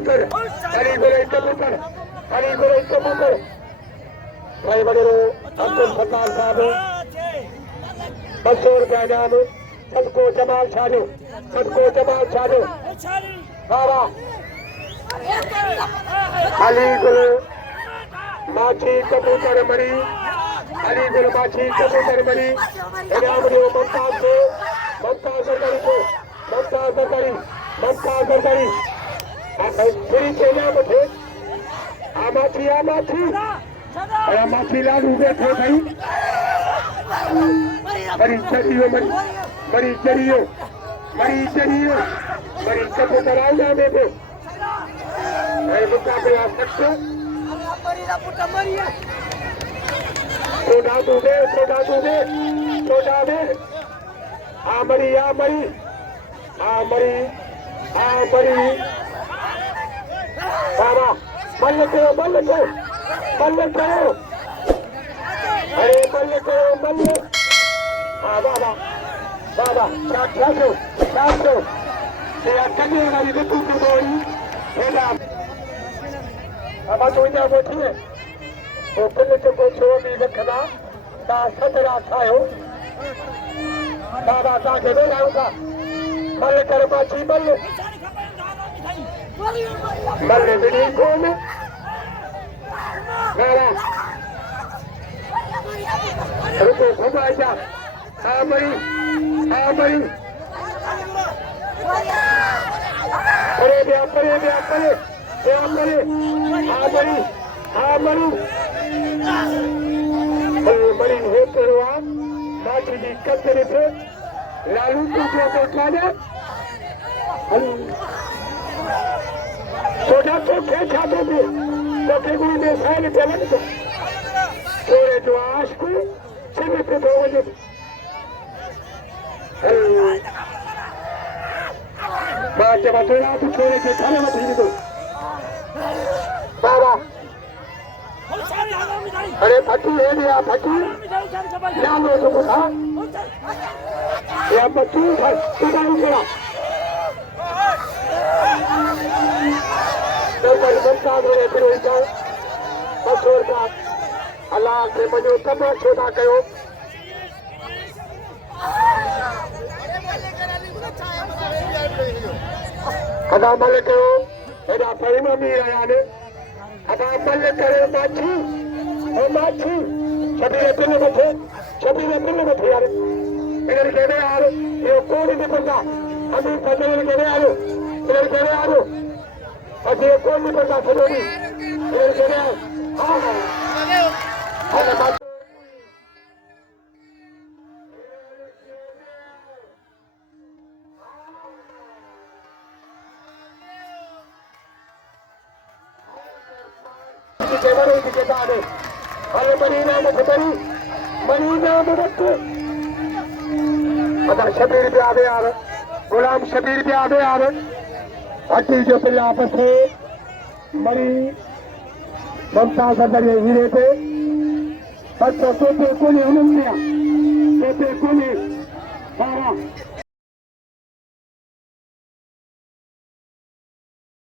कबूतर हरी गोरे कबूतर हरी गोरे कबूतर भाई बड़े अब्दुल फताह साहब 200 रुपया इनाम सबको जमाल छाड़ो सबको जमाल छाड़ो बाबा हरी गुल माछी कबूतर मरी हरी गुल माछी कबूतर मरी इनाम दो मुमताज को मुमताज सरकारी फिरी के नाम थे आमाची लाडू बैठे भाई मरी चढ़ियो मरी कबूतर आओ ना देखो भाई मुद्दा पे आ सकते सोडा दूबे आ मरी बाबा बल्ले करो अरे बल्ले हाँ बाबा चाचो तेरा कन्या वाली तो तू बोली अब तो इतना बैठी है वो पहले तो को छो भी रखना ता सतरा खायो बाबा ता के दे आऊंगा बल्ले कर माची बल्ले बिनी कौन मेरा रुको घुमा जा हाँ मरी परे मरी हो करवा माची जी कतरे पे लालू को जो खाना सोडा तो खेचा तो भी तो के गुरु ने साइड चलन तो छोरे जो आश को सिर्फ पे दो बजे बात जब तोड़ा तो छोरे के थाने में ठीक तो बाबा अरे फटू है या फटू या लो तो बुझा या बच्चू तू डाल करा अल्लाह के मजो कम छोटा कयो कदा मल कयो एडा प्रेम मीर आया ने कदा मल करे माछी छबीरे पिन मथे यार इधर केड़े यार ये कोड़ी नहीं पता अभी पता केड़े यार इधर केड़े यार अभी कोई नहीं पता छोड़ी इधर केड़े यार हां शबीर भी आवे यार गुलाम शबीर भी आवे यार हट्टी जो पे आपस में मरी ममता सदर हीरे पे बच्चों को कोने उन्होंने